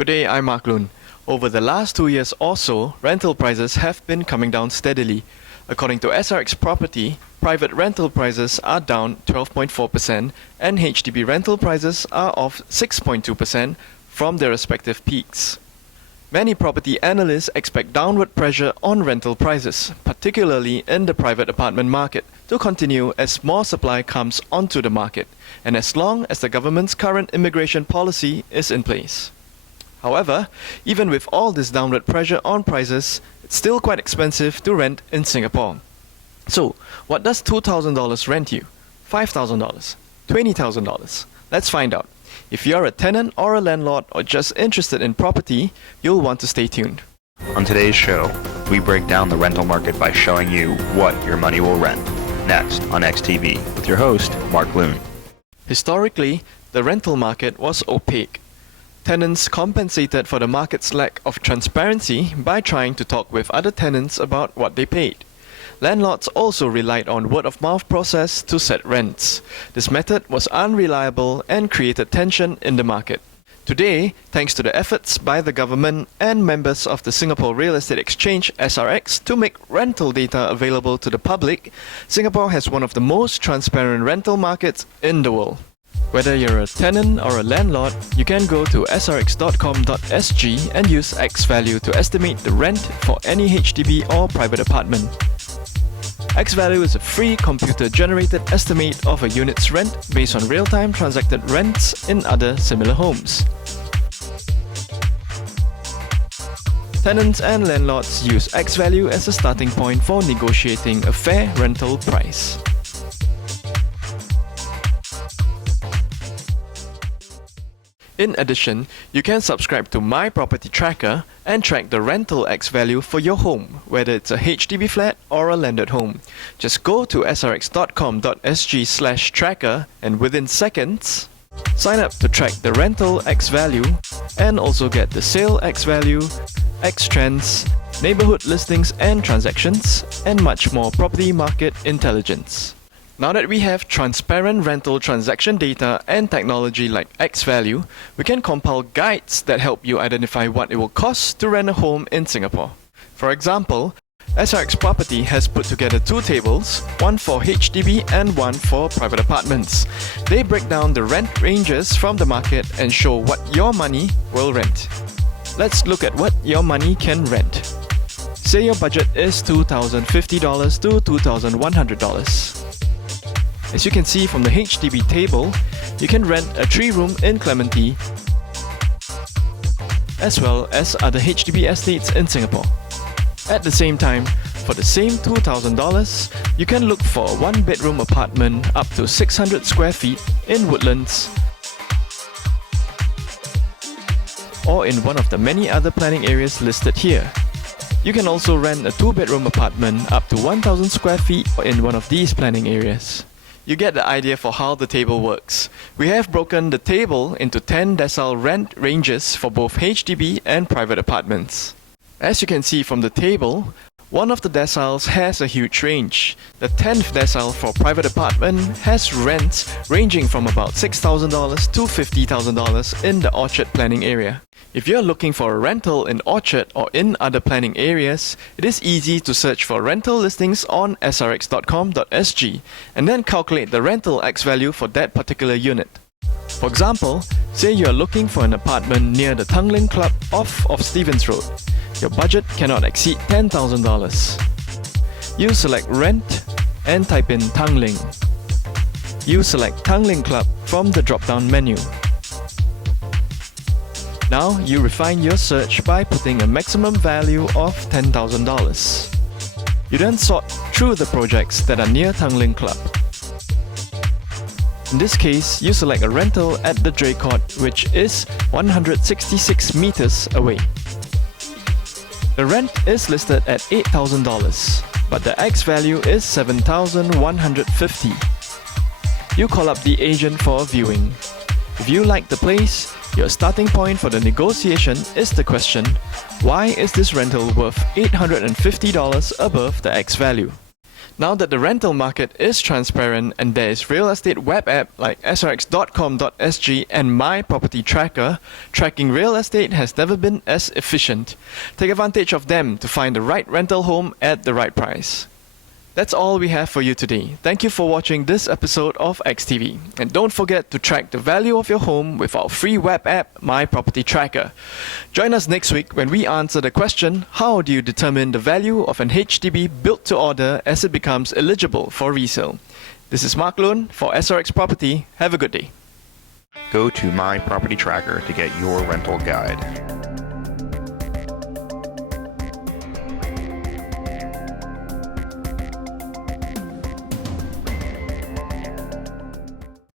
Good day, I'm Mark Loon. Over the last 2 years or so, rental prices have been coming down steadily. According to SRX Property, private rental prices are down 12.4% and HDB rental prices are off 6.2% from their respective peaks. Many property analysts expect downward pressure on rental prices, particularly in the private apartment market, to continue as more supply comes onto the market and as long as the government's current immigration policy is in place. However, even with all this downward pressure on prices, it's still quite expensive to rent in Singapore. So, what does $2,000 rent you? $5,000? $20,000? Let's find out. If you're a tenant or a landlord or just interested in property, you'll want to stay tuned. On today's show, we break down the rental market by showing you what your money will rent. Next on XTV with your host, Mark Loon. Historically, the rental market was opaque. Tenants compensated for the market's lack of transparency by trying to talk with other tenants about what they paid. Landlords also relied on word-of-mouth process to set rents. This method was unreliable and created tension in the market. Today, thanks to the efforts by the government and members of the Singapore Real Estate Exchange (SRX) to make rental data available to the public, Singapore has one of the most transparent rental markets in the world. Whether you're a tenant or a landlord, you can go to srx.com.sg and use XValue to estimate the rent for any HDB or private apartment. XValue is a free computer-generated estimate of a unit's rent based on real-time transacted rents in other similar homes. Tenants and landlords use XValue as a starting point for negotiating a fair rental price. In addition, you can subscribe to My Property Tracker and track the rental XValue for your home, whether it's a HDB flat or a landed home. Just go to srx.com.sg/tracker and within seconds, sign up to track the rental XValue and also get the sale XValue, X-Trends, neighborhood listings and transactions, and much more property market intelligence. Now that we have transparent rental transaction data and technology like XValue, we can compile guides that help you identify what it will cost to rent a home in Singapore. For example, SRX Property has put together two tables, one for HDB and one for private apartments. They break down the rent ranges from the market and show what your money will rent. Let's look at what your money can rent. Say your budget is $2,050 to $2,100. As you can see from the HDB table, you can rent a 3-room in Clementi as well as other HDB estates in Singapore. At the same time, for the same $2,000, you can look for a 1-bedroom apartment up to 600 square feet in Woodlands or in one of the many other planning areas listed here. You can also rent a 2-bedroom apartment up to 1,000 square feet in one of these planning areas. You get the idea for how the table works. We have broken the table into 10 decile rent ranges for both HDB and private apartments. As you can see from the table, one of the deciles has a huge range. The 10th decile for private apartment has rents ranging from about $6,000 to $50,000 in the Orchard planning area. If you're looking for a rental in Orchard or in other planning areas, it is easy to search for rental listings on srx.com.sg and then calculate the rental XValue for that particular unit. For example, say you are looking for an apartment near the Tanglin Club off of Stevens Road. Your budget cannot exceed $10,000. You select Rent and type in Tanglin. You select Tanglin Club from the drop-down menu. Now you refine your search by putting a maximum value of $10,000. You then sort through the projects that are near Tanglin Club. In this case, you select a rental at the Draycourt, which is 166 meters away. The rent is listed at $8,000, but the XValue is $7,150. You call up the agent for a viewing. If you like the place, your starting point for the negotiation is the question, why is this rental worth $850 above the XValue? Now that the rental market is transparent and there is real estate web app like srx.com.sg and My Property Tracker, tracking real estate has never been as efficient. Take advantage of them to find the right rental home at the right price. That's all we have for you today. Thank you for watching this episode of XTV. And don't forget to track the value of your home with our free web app, My Property Tracker. Join us next week when we answer the question, how do you determine the value of an HDB built to order as it becomes eligible for resale? This is Mark Loon for SRX Property. Have a good day. Go to My Property Tracker to get your rental guide.